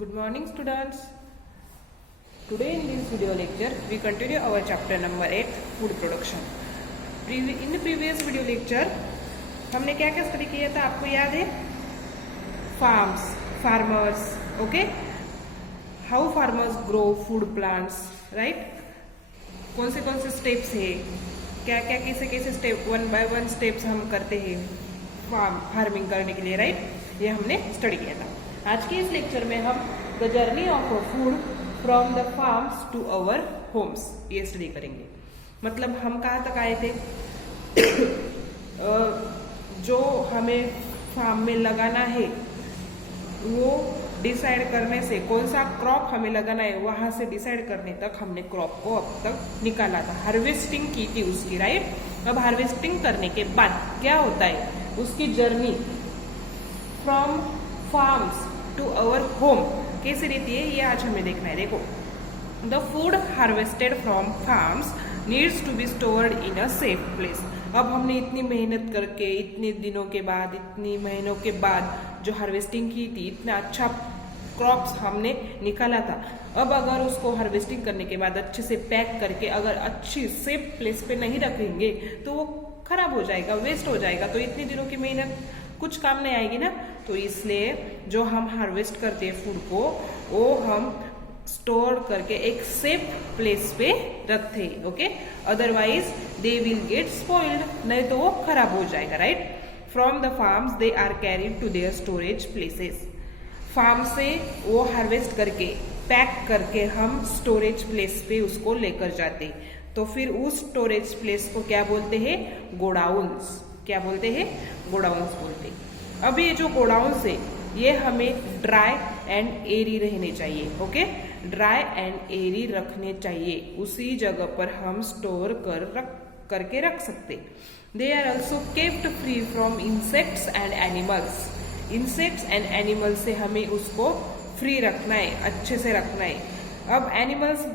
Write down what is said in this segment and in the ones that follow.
Good morning students. Today in this video lecture we continue our chapter number 8 food production. In the previous video lecture हमने क्या क्या study किया था आपको याद है? Farms, farmers, okay? How farmers grow food plants, right? कौन से स्टेप्स है, क्या क्या कैसे step one by one steps हम करते हैं फार्मिंग करने के लिए, राइट? ये हमने स्टडी किया था. आज के इस लेक्चर में हम the journey of food from the farms to our homes ये स्टडी करेंगे. मतलब हम कहाँ तक आए थे? जो हमें फार्म में लगाना है वो डिसाइड करने से, कौन सा क्रॉप हमें लगाना है वहां से डिसाइड करने तक हमने क्रॉप को अब तक निकाला था. हार्वेस्टिंग की थी उसकी, राइट? अब हार्वेस्टिंग करने के बाद क्या होता है, उसकी journey from farms to our home कैसे रहती है, ये आज हमें देखना है. देखो, the food harvested from farms needs to be stored in a safe place. अब हमने इतनी मेहनत करके, इतने दिनों के बाद, इतनी महीनों के बाद जो हार्वेस्टिंग की थी, इतना अच्छा क्रॉप्स हमने निकाला था. अब अगर उसको हार्वेस्टिंग करने के बाद अच्छे से पैक करके अगर अच्छी सेफ प्लेस पे नहीं रखेंगे तो वो खराब हो जाएगा, वेस्ट हो जाएगा. तो इतनी दिनों की मेहनत कुछ काम नहीं आएगी ना. तो इसलिए जो हम हार्वेस्ट करते हैं फूड को, वो हम स्टोर करके एक सेफ प्लेस पे रखते हैं, okay? Otherwise they will get spoiled, नहीं तो वो खराब हो जाएगा, right? From the farms they are carried to their storage places. Farm से वो हार्वेस्ट करके पैक करके हम स्टोरेज प्लेस पे उसको लेकर जाते हैं. तो फिर उस स्टोरेज प्लेस को क्या बोलते हैं? गोडाउन्स. क्या बोलते हैं? गोडाउन्स बोलते हैं. अब ये जो गोडाउन्स है ये हमें ड्राई एंड एरी रहने चाहिए, ओके? ड्राई एंड एरी रखने चाहिए. उसी जगह पर हम स्टोर करके रख सकते. They are also kept free from insects and animals. Insects and animal से हमें उसको फ्री रखना है, अच्छे से रखना है. अब एनिमल्स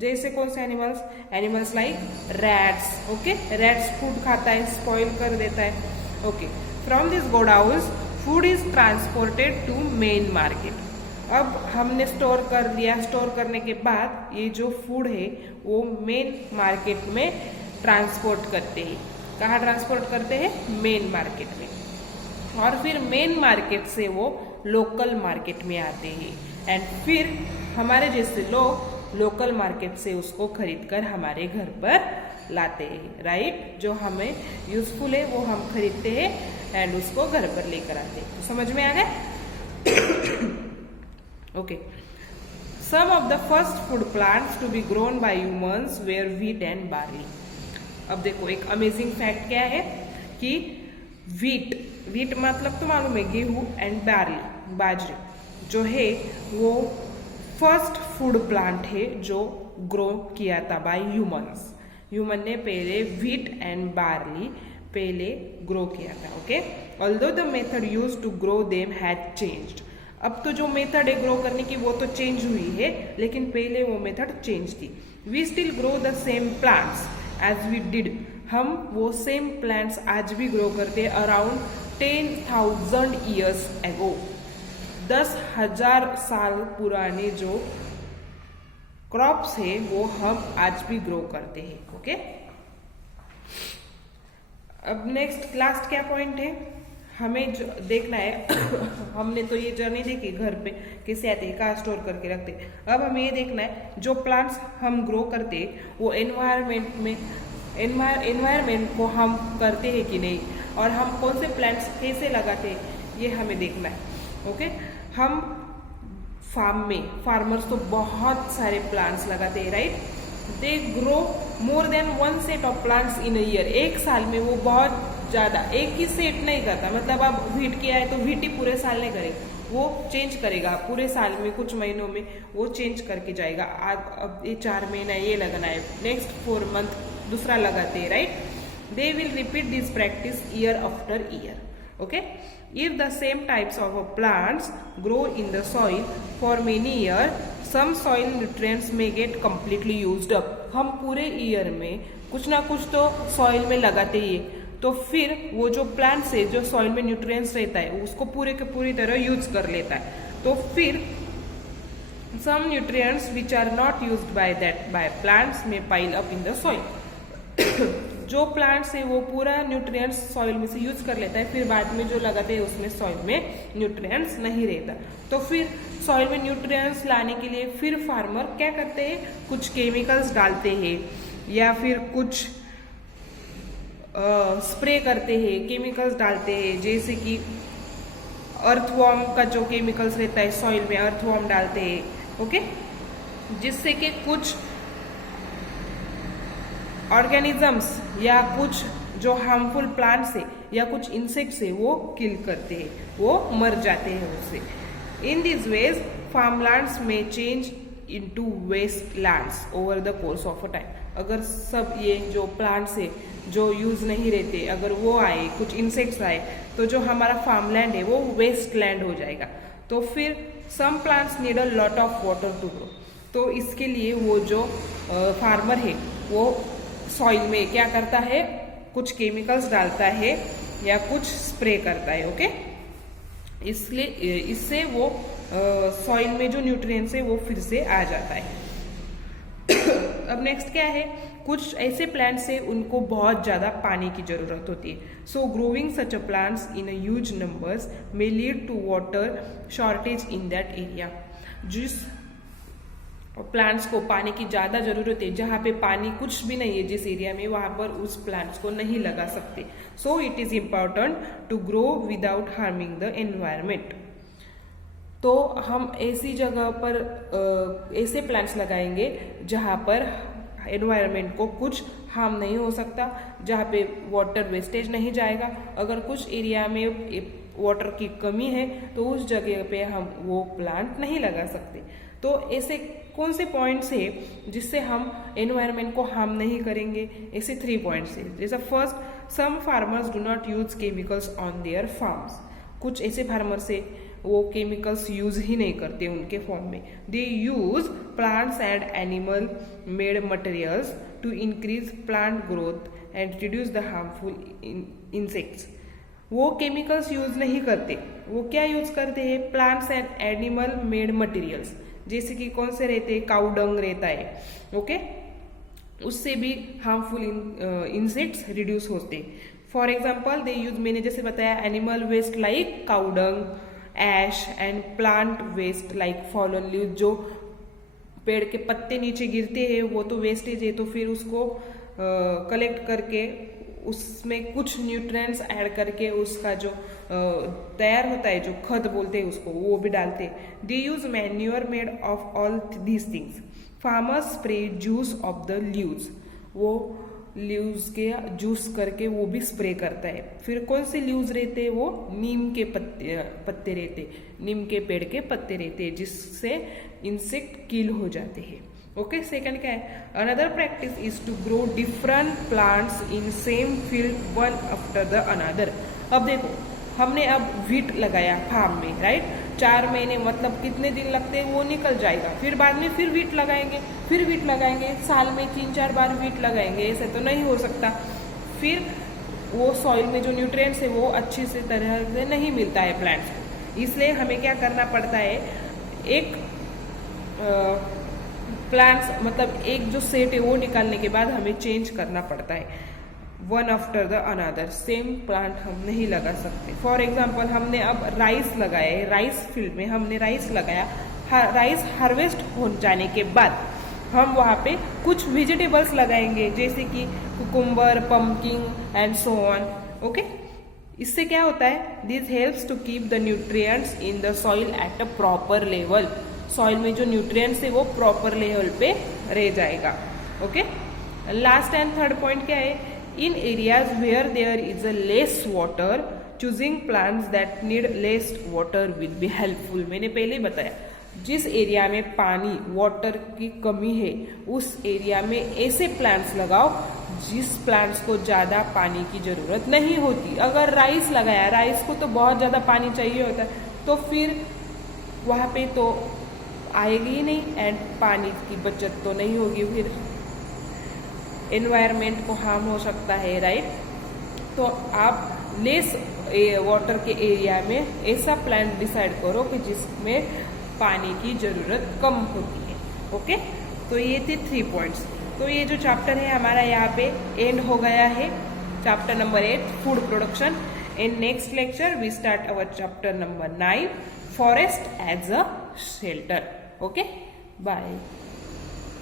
जैसे कौन से animals? Animals like rats, okay? Rats food खाता है, स्पॉइल कर देता है, okay? From this godowns food is transported to main market. अब हमने स्टोर कर लिया. स्टोर करने के बाद ये जो फूड है वो मेन मार्केट में ट्रांसपोर्ट करते हैं. कहाँ ट्रांसपोर्ट करते हैं? मेन मार्केट में. और फिर मेन मार्केट से वो लोकल मार्केट में आते हैं. एंड फिर हमारे जैसे लोग लोकल मार्केट से उसको खरीद कर हमारे घर पर लाते हैं, राइट? जो हमें यूजफुल है वो हम खरीदते हैं एंड उसको घर पर लेकर आते हैं. तो समझ में आ गया? Okay. Some of the first food plants to be grown by humans were wheat and barley. अब देखो, एक अमेजिंग फैक्ट क्या है कि व्हीट मतलब तो मालूम है, गेहूं, एंड बार्ली बाजरे जो है वो फर्स्ट फूड प्लांट है जो ग्रो किया था बाय ह्यूमंस. ह्यूमन ने पहले व्हीट एंड बार्ली पहले ग्रो किया था, okay? Although the method used to grow them had changed. अब तो जो मेथड है ग्रो करने की वो तो चेंज हुई है, लेकिन पहले वो मेथड चेंज थी. We still grow the same plants as we did. हम वो सेम प्लांट्स आज भी ग्रो करते हैं अराउंड 10,000 ईयर्स एगो. 10,000 साल पुराने जो क्रॉप्स है वो हम आज भी ग्रो करते हैं, ओके? अब नेक्स्ट लास्ट क्या पॉइंट है हमें जो देखना है. हमने तो ये जर्नी देखी घर पे कैसे आते हैं, कहाँ स्टोर करके रखते हैं. अब हमें ये देखना है जो प्लांट्स हम ग्रो करते हैं वो एनवायरमेंट को हम करते हैं कि नहीं, और हम कौन से प्लांट्स कैसे लगाते हैं ये हमें देखना है, ओके? हम फार्म में फार्मर्स तो बहुत सारे प्लांट्स लगाते हैं, right? They grow more than one set of plants in a year. एक साल में वो बहुत ज्यादा एक ही सेट नहीं करता. मतलब अब व्हीट किया है तो व्हीट ही पूरे साल नहीं करेगा, वो चेंज करेगा पूरे साल में. कुछ महीनों में वो चेंज करके जाएगा. अब ये 4 महीना ये लगाना है, नेक्स्ट 4 मंथ दूसरा लगाते हैं, right? They will repeat this practice year after year, okay? If the same types of plants grow in the soil for many years, some soil nutrients may get completely used up. हम पूरे year में कुछ ना कुछ तो soil में लगाते ही है, तो फिर वो जो प्लांट्स है जो सॉइल में न्यूट्रिएंट्स रहता है उसको पूरे के पूरी तरह यूज कर लेता है. तो फिर some nutrients which are not used by plants may pile up in the soil. जो प्लांट्स है वो पूरा न्यूट्रिएंट्स सॉइल में से यूज कर लेता है, फिर बाद में जो लगाते हैं उसमें सॉइल में न्यूट्रिएंट्स नहीं रहता। तो फिर सॉइल में न्यूट्रिएंट्स लाने के लिए फिर फार्मर क्या करते हैं, कुछ केमिकल्स डालते हैं या फिर कुछ स्प्रे करते हैं, केमिकल्स डालते हैं, जैसे कि अर्थवॉर्म का जो केमिकल्स रहता है सॉइल में, अर्थवॉर्म डालते हैं, ओके, जिससे कि कुछ ऑर्गेनिजम्स या कुछ जो हार्मफुल प्लांट्स है या कुछ इंसेक्ट्स है वो किल करते हैं, वो मर जाते हैं उससे। इन दिस वेज फार्मलैंड्स में change into wastelands over the course of a time. अगर सब ये जो प्लांट्स है जो यूज नहीं रहते, अगर वो आए, कुछ इंसेक्ट्स आए, तो जो हमारा फार्मलैंड है वो वेस्टलैंड हो जाएगा। तो फिर some plants need a lot of water to grow. तो इसके लिए वो जो फार्मर है वो सॉइल में क्या करता है, कुछ केमिकल्स डालता है या कुछ स्प्रे करता है, ओके। इसलिए इससे वो सॉइल में जो न्यूट्रिएंट्स है वो फिर से आ जाता है। अब नेक्स्ट क्या है, कुछ ऐसे प्लांट्स है उनको बहुत ज्यादा पानी की जरूरत होती है। So growing such a plants in a huge numbers may lead to water shortage in that area. जिस प्लांट्स को पानी की ज्यादा जरूरत है, जहाँ पे पानी कुछ भी नहीं है जिस एरिया में, वहां पर उस प्लांट्स को नहीं लगा सकते। So it is important to grow without harming the environment. तो हम ऐसी जगह पर ऐसे प्लांट्स लगाएंगे जहाँ पर एनवायरमेंट को कुछ हार्म नहीं हो सकता, जहाँ पे वाटर वेस्टेज नहीं जाएगा। अगर कुछ एरिया में वाटर की कमी है तो उस जगह पे हम वो प्लांट नहीं लगा सकते। तो ऐसे कौन से पॉइंट्स है जिससे हम एनवायरमेंट को हार्म नहीं करेंगे? ऐसे 3 पॉइंट्स है। जैसे first, some farmers do not use chemicals on their farms. कुछ ऐसे फार्मर्स है वो केमिकल्स यूज ही नहीं करते उनके फॉर्म में। They use plants and animal made materials to increase plant growth and reduce the harmful insects. वो केमिकल्स यूज नहीं करते, वो क्या यूज करते हैं? Plants and animal made materials, जैसे कि कौन से रहते हैं, काउ डंग रहता है, ओके, उससे भी हार्मफुल इंसेक्ट्स रिड्यूस होते। फॉर एग्जाम्पल दे यूज, मैंने जैसे बताया, animal waste like cow dung, ash and plant waste like fallen leaves. जो पेड़ के पत्ते नीचे गिरते हैं वो तो वेस्टेज है, तो फिर उसको कलेक्ट करके उसमें कुछ न्यूट्रिएंट्स ऐड करके उसका जो तैयार होता है, जो खत बोलते हैं उसको, वो भी डालते हैं। They use manure made of all these things. Farmers spray juice of the leaves, वो लीव्स के जूस करके वो भी स्प्रे करता है। फिर कौन से लीव्स रहते हैं? वो नीम के पत्ते रहते, नीम के पेड़ के पत्ते रहते हैं, जिससे इंसेक्ट किल हो जाते हैं, ओके। सेकंड क्या है? Another practice is to grow different plants in same field one after the another. अब देखो, हमने अब व्हीट लगाया फार्म में, राइट? 4 महीने मतलब कितने दिन लगते हैं, वो निकल जाएगा। फिर बाद में फिर व्हीट लगाएंगे, फिर व्हीट लगाएंगे, साल में 3-4 बार व्हीट लगाएंगे, ऐसे तो नहीं हो सकता। फिर वो सॉइल में जो न्यूट्रिएंट्स है वो अच्छी से तरह से नहीं मिलता है प्लांट्स को। इसलिए हमें क्या करना पड़ता है, एक प्लांट्स मतलब एक जो सेट है वो निकालने के बाद हमें चेंज करना पड़ता है, one after the another. Same plant हम नहीं लगा सकते। फॉर एग्जाम्पल हमने अब राइस लगाया है, राइस फील्ड में हमने राइस लगाया, राइस हार्वेस्ट हो जाने के बाद हम वहाँ पे कुछ वेजिटेबल्स लगाएंगे, जैसे कि cucumber, pumpkin and so on, okay. इससे क्या होता है? This helps to keep the nutrients in the soil at a proper level. Soil में जो न्यूट्रिएंट्स है वो प्रॉपर लेवल पे रह जाएगा, okay. Last and third point क्या है? In areas where there is a less water, choosing plants that need less water will be helpful. मैंने पहले बताया, जिस एरिया में पानी, वाटर की कमी है, उस एरिया में ऐसे प्लांट्स लगाओ जिस प्लांट्स को ज्यादा पानी की जरूरत नहीं होती। अगर राइस लगाया, राइस को तो बहुत ज्यादा पानी चाहिए होता है, तो फिर वहां पे तो आएगी ही नहीं एंड पानी की बचत तो नहीं होगी, फिर एनवायरमेंट को हार्म हो सकता है, राइट? तो आप लेस वाटर के एरिया में ऐसा प्लांट डिसाइड करो कि जिसमें पानी की जरूरत कम होती है। ओके, तो ये थे 3 पॉइंट्स। तो ये जो चैप्टर है हमारा यहाँ पे एंड हो गया है, chapter number 8 food production. In next lecture we start our chapter number 9 forest as a shelter. Okay, bye.